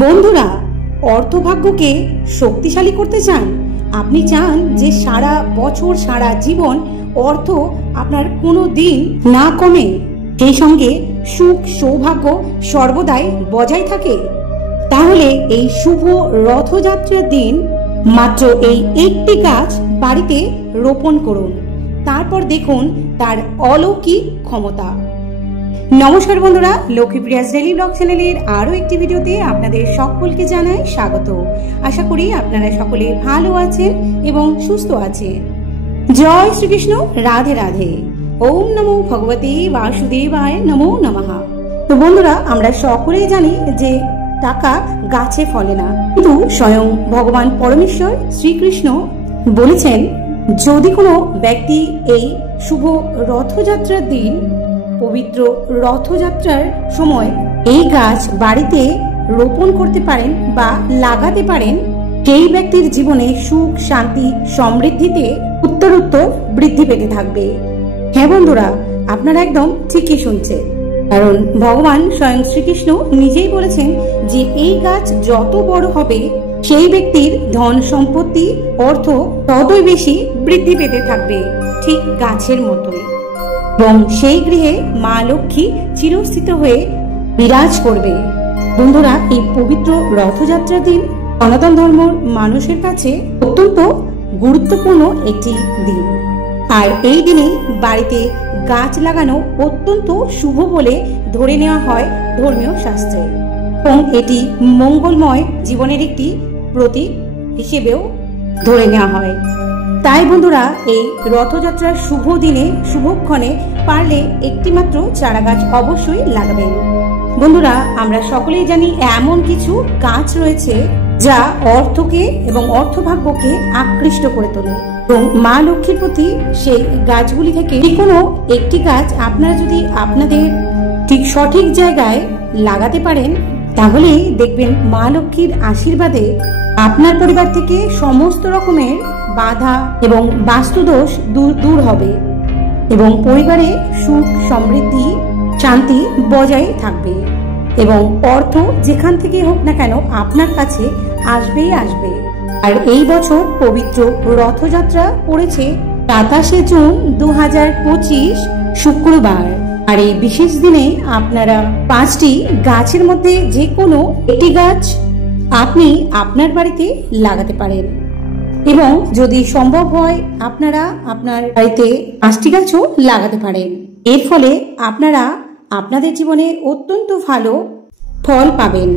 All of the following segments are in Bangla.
বন্ধুরা, অর্থভাগ্যকে শক্তিশালী করতে চান? আপনি চান যে সারা বছর সারা জীবন অর্থ আপনার কোনো দিন না কমে, সেই সঙ্গে সুখ সৌভাগ্য সর্বদাই বজায় থাকে? তাহলে এই শুভ রথযাত্রার দিন মাত্র এই একটি গাছ বাড়িতে রোপণ করুন, তারপর দেখুন তার অলৌকিক ক্ষমতা। নমস্কার বন্ধুরা, লক্ষ্মীপ্রিয়াস ডেইলি ব্লগ চ্যানেলের আরও একটি ভিডিওতে আপনাদের সকলকে জানাই স্বাগত। আশা করি আপনারা সকলে ভালো আছেন এবং সুস্থ আছেন। জয় শ্রীকৃষ্ণ, রাধে রাধে। ওম নমো ভগবতে বাসুদেবায় নমো নমঃ। তো বন্ধুরা, আমরা সকলেই জানি যে টাকা গাছে ফলে না, কিন্তু স্বয়ং ভগবান পরমেশ্বর শ্রীকৃষ্ণ বলেছেন, যদি কোনো ব্যক্তি এই শুভ রথযাত্রার দিন, পবিত্র রথযাত্রার সময় এই গাছ বাড়িতে রোপণ করতে পারেন বা লাগাতে পারেন, সেই ব্যক্তির জীবনে সুখ শান্তি সমৃদ্ধিতে উত্তরোত্তর বৃদ্ধি পেতে থাকবে। হ্যাঁ বন্ধুরা, আপনারা একদম ঠিকই শুনছেন, কারণ ভগবান স্বয়ং শ্রীকৃষ্ণ নিজেই বলেছেন যে এই গাছ যত বড় হবে, সেই ব্যক্তির ধন সম্পত্তি অর্থ ততই বেশি বৃদ্ধি পেতে থাকবে, ঠিক গাছের মতোই। এবং সেই গৃহে মা লক্ষ্মী চিরস্থিত হয়ে বিরাজ করবে। বন্ধুরা, এই পবিত্র রথযাত্রার দিন সনাতন ধর্মের মানুষের কাছে অত্যন্ত গুরুত্বপূর্ণ একটি দিন, আর এই দিনে বাড়িতে গাছ লাগানো অত্যন্ত শুভ বলে ধরে নেওয়া হয় ধর্মীয় শাস্ত্রে, এবং এটি মঙ্গলময় জীবনের একটি প্রতীক হিসেবেও ধরে নেওয়া হয়। তাই বন্ধুরা, এই রথযাত্রার শুভ দিনে শুভক্ষণে পারলে একটি মাত্র চারা গাছ অবশ্যই লাগাবেন। বন্ধুরা, আমরা সকলেই জানি এমন কিছু গাছ রয়েছে যা অর্থকে এবং অর্থভাগ্যকে আকৃষ্ট করে তোলে, এবং মা লক্ষ্মীর প্রতি সেই গাছগুলি থেকে যে কোনো একটি গাছ আপনারা যদি আপনাদের ঠিক সঠিক জায়গায় লাগাতে পারেন, তাহলে দেখবেন মা লক্ষ্মীর আশীর্বাদে আপনার পরিবার থেকে সমস্ত রকমের বাধা এবং বাস্তুদোষ দূর হবে, এবং পরিবারে সুখ সমৃদ্ধি শান্তি বজায় থাকবে, এবং অর্থ যেখান থেকে হোক না কেন আপনার কাছে আসবেই আসবে। আর এই বছর পবিত্র রথযাত্রা পড়েছে 27শে জুন 2025 শুক্রবার। আর এই বিশেষ দিনে আপনারা 5টি গাছের মধ্যে যে কোনো একটি গাছ আপনি আপনার বাড়িতে লাগাতে পারেন, এবং যদি সম্ভব হয় আপনারা আপনার বাড়িতে 5টি গাছও লাগাতে পারেন। এর ফলে আপনারা আপনাদের জীবনে অত্যন্ত ভালো ফল পাবেন।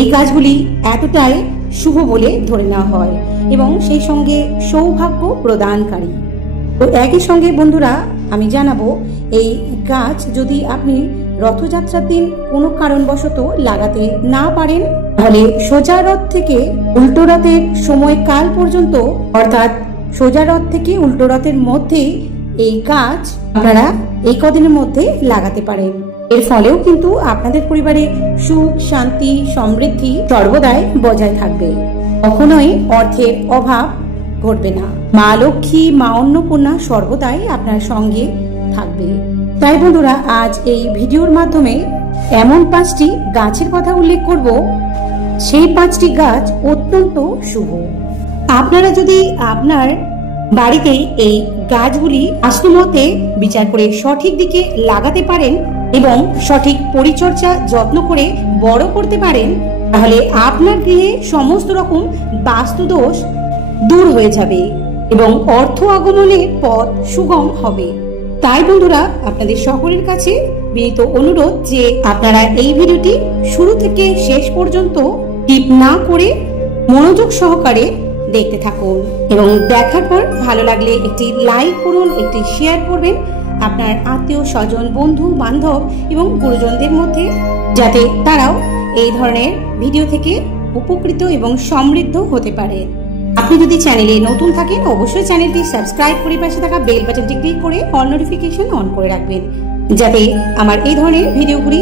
এই গাছগুলি এতটাই শুভ বলে ধরে নেওয়া হয়, এবং সেই সঙ্গে সৌভাগ্য প্রদানকারী। তো একই সঙ্গে বন্ধুরা, আমি জানাবো এই গাছ যদি আপনি রথযাত্রার দিন কোনো কারণবশত লাগাতে না পারেন, তাহলে সোজা রথ থেকে উল্টো রথের সময়কাল পর্যন্ত, অর্থাৎ সোজা রথ থেকে উল্টো রথের মধ্যে এই গাছ আপনারা এই কদিনের মধ্যে লাগাতে পারেন। এর ফলেও কিন্তু আপনাদের পরিবারে সুখ শান্তি সমৃদ্ধি সর্বদাই বজায় থাকবে, কখনোই অর্থের অভাব ঘটবে না। মা লক্ষ্মী মা অন্নপূর্ণা সর্বদাই আপনার সঙ্গে থাকবে। তাই বন্ধুরা, আজ এই ভিডিওর মাধ্যমে এমন 5টি গাছের কথা উল্লেখ করব, সেই 5টি গাছ অত্যন্ত শুভ। আপনারা যদি আপনার বাড়িতে এই গাছগুলি বাস্তুমতে বিচার করে সঠিক দিকে লাগাতে পারেন এবং সঠিক পরিচর্যা যত্ন করে বড় করতে পারেন, তাহলে আপনার গৃহে সমস্ত রকম বাস্তুদোষ দূর হয়ে যাবে এবং অর্থ আগমনের পথ সুগম হবে। তাই বন্ধুরা, আপনাদের সকলের কাছে বিনীত অনুরোধ যে আপনারা এই ভিডিওটি শুরু থেকে শেষ পর্যন্ত স্কিপ না করে মনোযোগ সহকারে দেখতে থাকুন, এবং দেখার পর ভালো লাগলে একটি লাইক করুন, একটি শেয়ার করবেন আপনার আত্মীয় স্বজন বন্ধু বান্ধব এবং গুরুজনদের মধ্যে, যাতে তারাও এই ধরনের ভিডিও থেকে উপকৃত এবং সমৃদ্ধ হতে পারে। আপনি যদি চ্যানেলে নতুন থাকেন, অবশ্যই চ্যানেলটি সাবস্ক্রাইব করে পাশে থাকা বেল বাটনটি ক্লিক করে অল নোটিফিকেশন অন করে রাখবেন, যাতে আমার এই ধরনের ভিডিওগুলি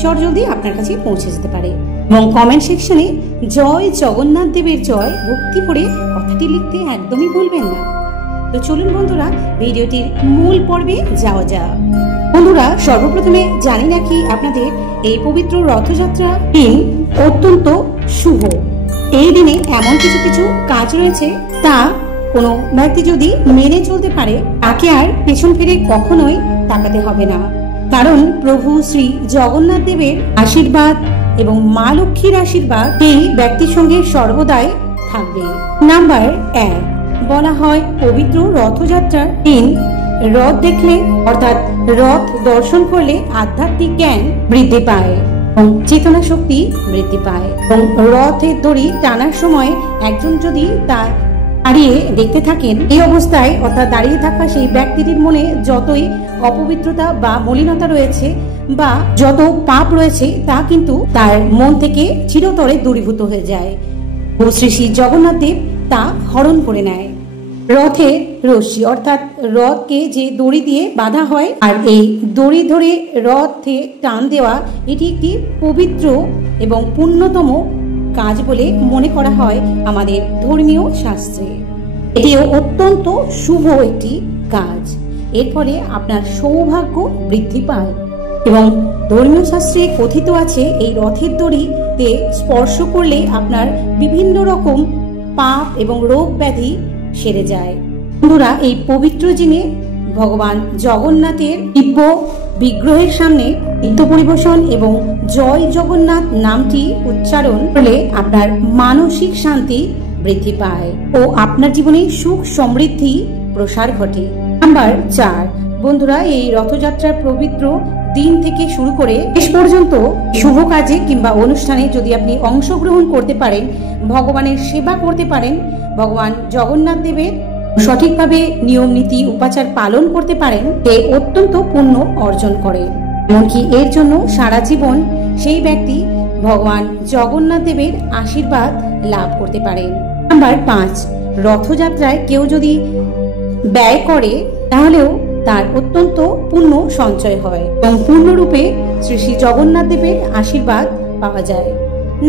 চটজলদি আপনার কাছে পৌঁছে যেতে পারে। এবং কমেন্ট সেকশনে জয় জগন্নাথ দেবের জয় ভক্তি করে কথাটি লিখতে একদমই ভুলবেন না। তো চলুন বন্ধুরা, ভিডিওটির মূল পর্বে যাওয়া যাক। বন্ধুরা, সর্বপ্রথমে জানি নাকি আপনাদের এই পবিত্র রথযাত্রা দিন অত্যন্ত শুভ। এই দিনে এমন কিছু কিছু কাজ রয়েছে, তা কোনো ব্যক্তি যদি মেনে চলতে পারে, তাকে আর পেছন ফিরে কখনোই তাকাতে হবে না। কারণ প্রভু শ্রী জগন্নাথ দেবের আশীর্বাদ এবং মা লক্ষ্মীর আশীর্বাদ এই ব্যক্তির সঙ্গে সর্বদাই থাকবে। নাম্বার 1, বলা হয় পবিত্র রথযাত্রার দিন রথ দেখলে অর্থাৎ রথ দর্শন করলে আধ্যাত্মিক জ্ঞান বৃদ্ধি পায় এবং চেতনা শক্তি বৃদ্ধি পায়। এবং রথের দড়ি টানার সময় একজন যদি তা দাঁড়িয়ে দেখতে থাকেন, এই অবস্থায় অর্থাৎ দাঁড়িয়ে থাকা সেই ব্যক্তিটির মনে যতই অপবিত্রতা বা মলিনতা রয়েছে বা যত পাপ রয়েছে, তা কিন্তু তার মন থেকে চিরতরে দূরীভূত হয়ে যায় ও শ্রী শ্রী জগন্নাথ দেব তা হরণ করে নেয়। রথের রশ্মি অর্থাৎ রথকে যে দড়ি দিয়ে বাঁধা হয়, আর এই দড়ি ধরে রথে টান দেওয়া, এটি একটি পবিত্র এবং পুণ্যতম কাজ বলে মনে করা হয় আমাদের ধর্মীয় শাস্ত্রে। এটিও অত্যন্ত শুভ একটি কাজ। এর ফলে আপনার সৌভাগ্য বৃদ্ধি পায় এবং ধর্মীয় শাস্ত্রে কথিত আছে এই রথের দড়িতে স্পর্শ করলে আপনার বিভিন্ন রকম পাপ এবং রোগ ব্যাধি সেরে যায়। বন্ধুরা, এই পবিত্র দিনে ভগবান জগন্নাথের দিব্য বিগ্রহের সামনে নৃত্য পরিবেশন এবং জয় জগন্নাথ নামটি উচ্চারণ করলে আপনার মানসিক শান্তি বৃদ্ধি পায় ও আপনার জীবনে সুখ সমৃদ্ধি প্রসার ঘটে। নাম্বার 4, বন্ধুরা, এই রথযাত্রার পবিত্র দিন থেকে শুরু করে শেষ পর্যন্ত শুভ কাজে কিংবা অনুষ্ঠানে যদি আপনি অংশগ্রহণ করতে পারেন, ভগবানের সেবা করতে পারেন, ভগবান জগন্নাথ দেবের সঠিকভাবে নিয়ম নীতি উপাচার পালন করতে পারেন, এ অত্যন্ত পুণ্য অর্জন করে। এমনকি এর জন্য সারা জীবন সেই ব্যক্তি ভগবান জগন্নাথ দেবের আশীর্বাদ লাভ করতে পারেন। নাম্বার 5, রথযাত্রায় কেউ যদি ব্যয় করে তাহলেও তার অত্যন্ত পুণ্য সঞ্চয় হয় এবং পূর্ণরূপে শ্রী শ্রী জগন্নাথ দেবের আশীর্বাদ পাওয়া যায়।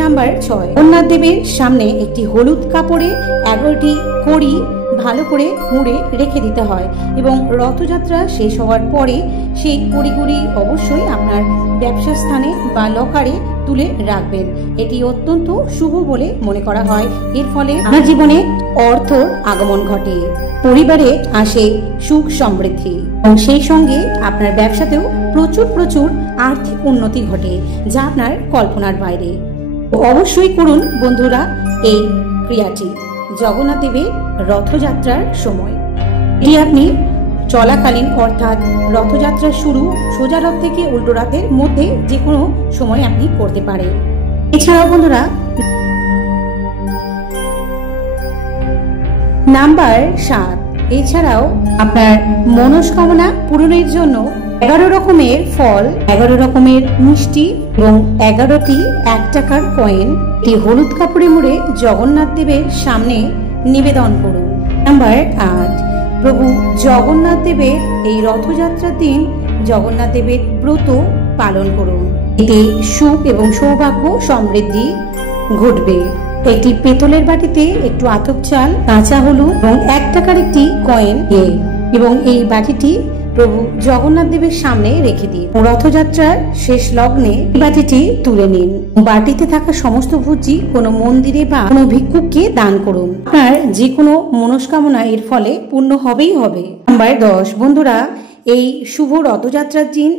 নাম্বার 6, জগন্নাথ দেবের সামনে একটি হলুদ কাপড়ে 11টি কড়ি ভালো করে মুড়ে রেখে দিতে হয় এবং রথযাত্রা শেষ হওয়ার পরে সেই কড়িগুলি অবশ্যই আপনার ব্যবসা স্থানে বা লকারে তুলে রাখবেন। এটি অত্যন্ত শুভ বলে মনে করা হয়। এর ফলে আপনার জীবনে অর্থর আগমন ঘটে, পরিবারে আসে সুখ সমৃদ্ধি এবং সেই সঙ্গে আপনার ব্যবসাতেও প্রচুর প্রচুর আর্থিক উন্নতি ঘটে, যা আপনার কল্পনার বাইরে। অবশ্যই করুন বন্ধুরা এই ক্রিয়াটি জগন্নাথ দেবের রথযাত্রার সময়। এটি আপনি চলাকালীন অর্থাৎ রথযাত্রার শুরু সোজা রথ থেকে উল্টো রথের মধ্যে যে কোনো সময় আপনি করতে পারেন। এছাড়াও বন্ধুরা, নাম্বার 7, এছাড়াও আপনার মনস্কামনা পূরণের জন্য 11 রকমের ফল, 11 রকমের মিষ্টি এবং 11টি 1 টাকার কয়েন একটি হলুদ কাপড়ে মুড়ে জগন্নাথ দেবের সামনে নিবেদন করুন। নাম্বার 8, প্রভু জগন্নাথ দেবের এই রথযাত্রার দিন জগন্নাথ দেবের ব্রত পালন করুন। এতে সুখ এবং সৌভাগ্য সমৃদ্ধি ঘটবে। একটি পেতলের বাটিতে একটু আতপ চাল, কাঁচা হলুদ এবং 1 টাকার একটি কয়েন এবং এই বাটিটি প্রভু জগন্নাথ দেবের সামনে রেখে দিন। রথযাত্রার শেষ লগ্নে বাটিটি তুলে নিন। বাটিতে থাকা সমস্ত ভুজি কোনো মন্দিরে বা কোনো ভিক্ষুককে দান করুন। আপনার যে কোনো মনস্কামনা এর ফলে পূর্ণ হবেই হবে। নাম্বার 10, বন্ধুরা, এই শুভ রথযাত্রার দিন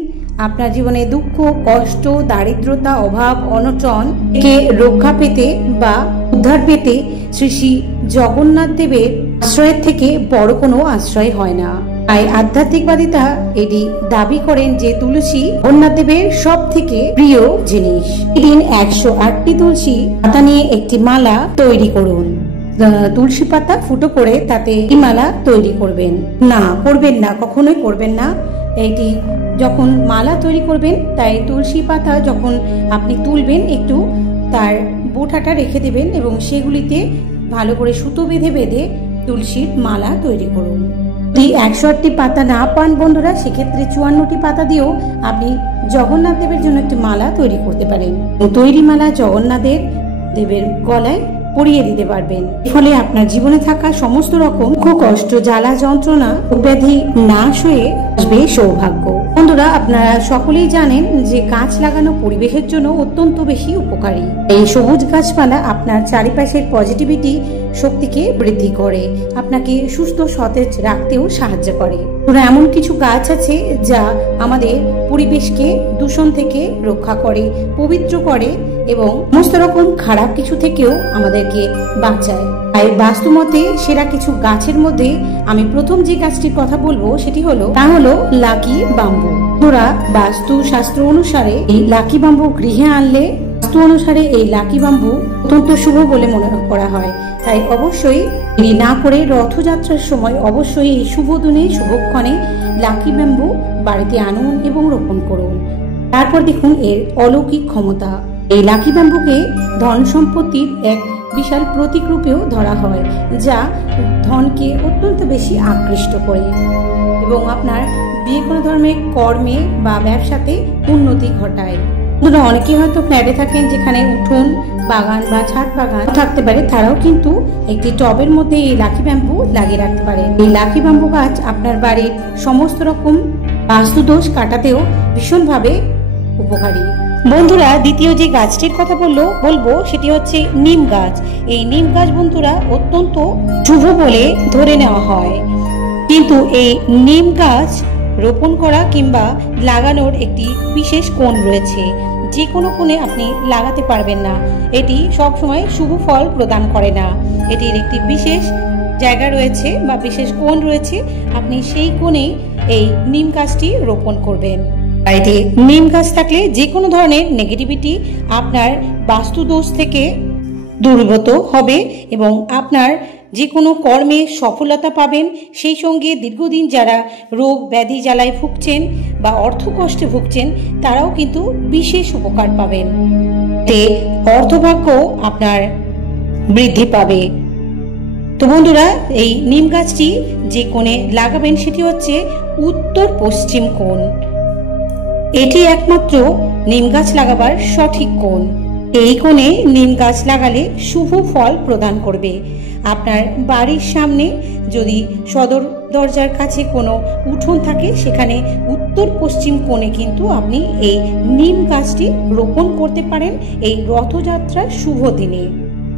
আপনার জীবনে দুঃখ, কষ্ট, দারিদ্রতা, অভাব, অনটন থেকে রক্ষা পেতে বা উদ্ধার পেতে শ্রী শ্রী জগন্নাথ দেবের আশ্রয়ের থেকে বড় কোনো আশ্রয় হয় না। তাই আধ্যাত্মিকবাদিতা এটি দাবি করেন যে তুলসী জগন্নাথ দেবের সব থেকে প্রিয় জিনিস। এদিন 108টি তুলসী পাতা নিয়ে একটি মালা তৈরি করুন। তুলসী পাতা ফুটো করে তাতে মালা তৈরি করবেন না, কখনোই করবেন না। এটি যখন মালা তৈরি করবেন, তাই তুলসী পাতা যখন আপনি তুলবেন একটু তার বোঁটাটা রেখে দেবেন এবং সেগুলিতে ভালো করে সুতো বেঁধে বেঁধে তুলসীর মালা তৈরি করুন। যদি 108টি পাতা না পান বন্ধুরা, সেক্ষেত্রে 54টি পাতা দিয়েও আপনি জগন্নাথ দেবের জন্য একটি মালা তৈরি করতে পারেন। তৈরি মালা জগন্নাথ দেবের গলায় পরিয়ে দিতে পারবেন। ফলে আপনার জীবনে থাকা সমস্ত রকম দুঃখ, কষ্ট, জ্বালা, যন্ত্রণা, ব্যাধি নাশ হয়ে আসবে সৌভাগ্য। বন্ধুরা, আপনারা সকলেই জানেন যে গাছ লাগানো পরিবেশের জন্য অত্যন্ত বেশি উপকারী। এই সবুজ গাছপালা আপনার চারিপাশের পজিটিভিটি শক্তিকে বৃদ্ধি করে, আপনাকে সুস্থ সতেজ রাখতেও সাহায্য করে। এমন কিছু গাছ আছে যা আমাদের পরিবেশকে দূষণ থেকে রক্ষা করে, পবিত্র করে এবং সমস্ত রকম খারাপ কিছু থেকেও আমাদেরকে বাঁচায়। তাই বাস্তুমতে সেরা কিছু গাছের মধ্যে আমি প্রথম যে গাছটির কথা বলবো সেটি হলো লাকি বাম্বু। তোরা বাস্তু শাস্ত্র অনুসারে এই লাকি বাম্বু গৃহে আনলে বাস্তু অনুসারে এই লাকি বাম্বু অত্যন্ত শুভ বলে মনে করা হয়। তাই অবশ্যই দেরি না করে রথযাত্রার সময় অবশ্যই এই শুভ দিনে শুভক্ষণে লাকি বাম্বু বাড়িতে আনুন এবং রোপণ করুন। তারপর দেখুন এর অলৌকিক ক্ষমতা। এই লাকি বাম্বুকে ধন সম্পত্তির এক বিশাল প্রতীক রূপেও ধরা হয়, যা ধনকে অত্যন্ত বেশি আকৃষ্ট করে এবং আপনার যে কোনো ধর্মের কর্মে বা ব্যবসাতে উন্নতি ঘটায়। অনেকে হয়তো ফ্ল্যাটে থাকেন যেখানে উঠোন বাগান বা ছাদ বাগান থাকতে পারে, তারাও কিন্তু একটি টবের মধ্যে এই লাকি ব্যাম্বু লাগিয়ে রাখতে পারে। এই লাকি ব্যাম্বু গাছ আপনার বাড়ির সমস্ত রকম বাস্তুদোষ কাটাতেও ভীষণভাবে উপকারী। বন্ধুরা, দ্বিতীয় যে গাছটির কথা বলবো সেটি হচ্ছে নিম গাছ। এই নিম গাছ বন্ধুরা অত্যন্ত শুভ বলে ধরে নেওয়া হয়, কিন্তু এই নিম গাছ রোপণ করা কিংবা লাগানোর একটি বিশেষ কোণ রয়েছে। যে কোনো কোণে আপনি লাগাতে পারবেন না, এটি সব সময় শুভ ফল প্রদান করে না। এটির একটি বিশেষ জায়গা রয়েছে বা বিশেষ কোণ রয়েছে, আপনি সেই কোণেই এই নিম গাছটি রোপণ করবেন। বাড়িতে নিম গাছ থাকলে যে কোনো ধরনের নেগেটিভিটি আপনার বাস্তুদোষ থেকে দূরীভূত হবে এবং আপনার যে কোনো কর্মে সফলতা পাবেন। সেই সঙ্গে দীর্ঘদিন যারা রোগ ব্যাধি জ্বালায় ভুগছেন বা অর্থ কষ্টে ভুগছেন তারাও কিন্তু বিশেষ উপকার পাবেন, অর্থভাগ্য আপনার বৃদ্ধি পাবে। তো বন্ধুরা, এই নিম গাছটি যে কোণে লাগাবেন সেটি হচ্ছে উত্তর পশ্চিম কোণ। এটি একমাত্র নিম গাছ লাগাবার সঠিক কোণ। এই কোণে নিম গাছ লাগালে শুভ ফল প্রদান করবে। আপনার বাড়ির সামনে যদি সদর দরজার কাছে কোনো উঠোন থাকে, সেখানে উত্তর পশ্চিম কোণে কিন্তু আপনি এই নিম গাছটি রোপণ করতে পারেন এই রথযাত্রার শুভ দিনে।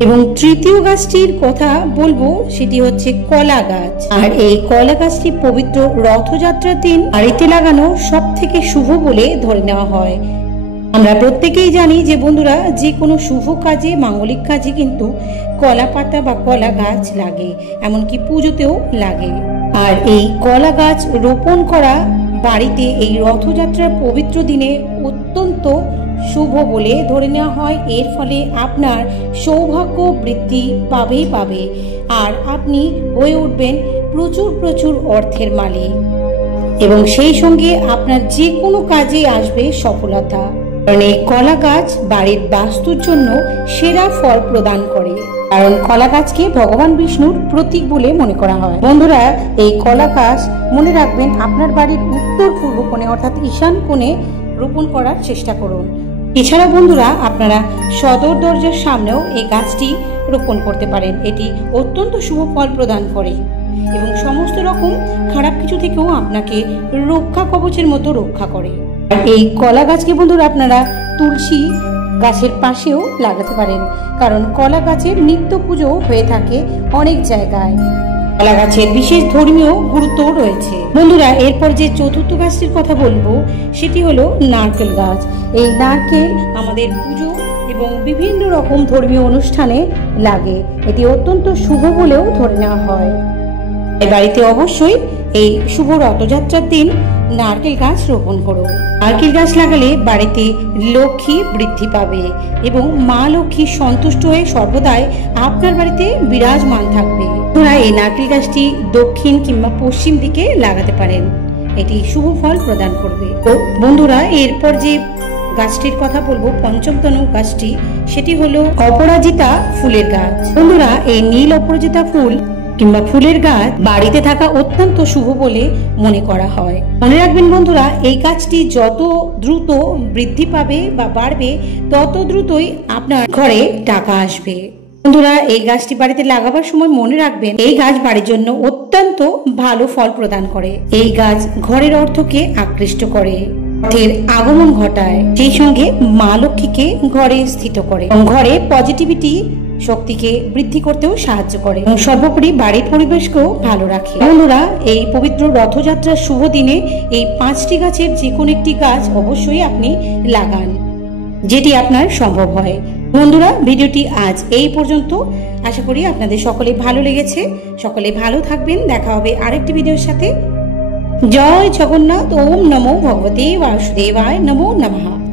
এবং তৃতীয় গাছটির কথা বলবো সেটি হচ্ছে কলা গাছ। আর এই কলা গাছটি পবিত্র রথযাত্রার দিন বাড়িতে লাগানো সব থেকে শুভ বলে ধরে নেওয়া হয়। আমরা প্রত্যেকেই জানি যে বন্ধুরা, যে কোনো শুভ কাজে মাঙ্গলিক কাজে কিন্তু কলা পাতা বা কলা গাছ লাগে, এমনকি পুজোতেও লাগে। আর এই কলা গাছ রোপণ করা বাড়িতে এই রথযাত্রার পবিত্র দিনে অত্যন্ত শুভ বলে ধরে নেওয়া হয়। এর ফলে আপনার সৌভাগ্য বৃদ্ধি পাবে আর আপনি হয়ে উঠবেন প্রচুর অর্থের মালিক এবং সেই সঙ্গে আপনার যে কোনো কাজে আসবে সফলতা। কারণ এই কলা গাছ বাড়ির বাস্তুর জন্য সেরা ফল প্রদান করে, কারণ কলা গাছকে ভগবান বিষ্ণুর প্রতীক বলে মনে করা হয়। বন্ধুরা, এই কলা গাছ মনে রাখবেন আপনার বাড়ির উত্তর পূর্ব কোণে অর্থাৎ ঈশান কোণে রোপণ করার চেষ্টা করুন। এছাড়া বন্ধুরা, আপনারা সদর দরজার সামনেও এই গাছটি রোপণ করতে পারেন। এটি অত্যন্ত শুভ ফল প্রদান করে এবং সমস্ত রকম খারাপ কিছু থেকেও আপনাকে রক্ষা কবচের মতো রক্ষা করে। এই কলা গাছকে বন্ধুরা আপনারা তুলসী গাছের পাশেও লাগাতে পারেন, কারণ কলা গাছের নিত্য পুজো হয়ে থাকে অনেক জায়গায়। কলা গাছের বিশেষ ধর্মীয় গুরুত্ব রয়েছে। বন্ধুরা, এরপর যে চতুর্থ গাছটির কথা বলবো সেটি হলো নারকেল গাছ। এই নারকেল আমাদের পুজো এবং বিভিন্ন রকম ধর্মীয় অনুষ্ঠানে লাগে। এটি অত্যন্ত শুভ বলেও ধরে নেওয়া হয়। এই বাড়িতে অবশ্যই এই শুভ রথযাত্রার দিন নারকেল গাছ রোপণ করুন। নারকেল গাছ লাগালে বাড়িতে লক্ষ্মী বৃদ্ধি পাবে এবং মা লক্ষ্মী সন্তুষ্ট হয়ে সর্বদাই আপনার বাড়িতে বিরাজমান থাকবে। আপনারা এই নারকেল গাছটি দক্ষিণ কিংবা পশ্চিম দিকে লাগাতে পারেন, এটি শুভ ফল প্রদান করবে। তো বন্ধুরা, এরপর যে গাছটির কথা বলবো পঞ্চমতম গাছটি, সেটি হলো অপরাজিতা ফুলের গাছ। বন্ধুরা, এই নীল অপরাজিতা ফুল কিংবা ফুলের গাছ বাড়িতে থাকা অত্যন্ত শুভ বলে মনে করা হয়। মনে রাখবেন বন্ধুরা, এই গাছটি যত দ্রুত বৃদ্ধি পাবে বা বাড়বে তত দ্রুতই আপনার ঘরে টাকা আসবে। বন্ধুরা, এই গাছটি বাড়িতে লাগাবার সময় মনে রাখবেন, এই গাছ বাড়ির জন্য অত্যন্ত ভালো ফল প্রদান করে। এই গাছ ঘরের অর্থকে আকৃষ্ট করে, অর্থের আগমন ঘটায়, সেই সঙ্গে মা লক্ষ্মীকে ঘরে স্থিত করে এবং ঘরে পজিটিভিটি শক্তিকে বৃদ্ধি করতেও সাহায্য করে এবং সর্বোপরি বাড়ির পরিবেশকেও ভালো রাখে। বন্ধুরা, এই পবিত্র রথযাত্রার শুভ দিনে এই 5টি গাছের যে কোনো একটি গাছ অবশ্যই আপনি লাগান, যেটি আপনার সম্ভব হয়। বন্ধুরা, ভিডিওটি আজ এই পর্যন্ত। আশা করি আপনাদের সকলে ভালো লেগেছে। সকলে ভালো থাকবেন। দেখা হবে আরেকটি ভিডিওর সাথে। জয় জগন্নাথ। ওম নমো ভগবতে বাসুদেবায়। নমো নমঃ।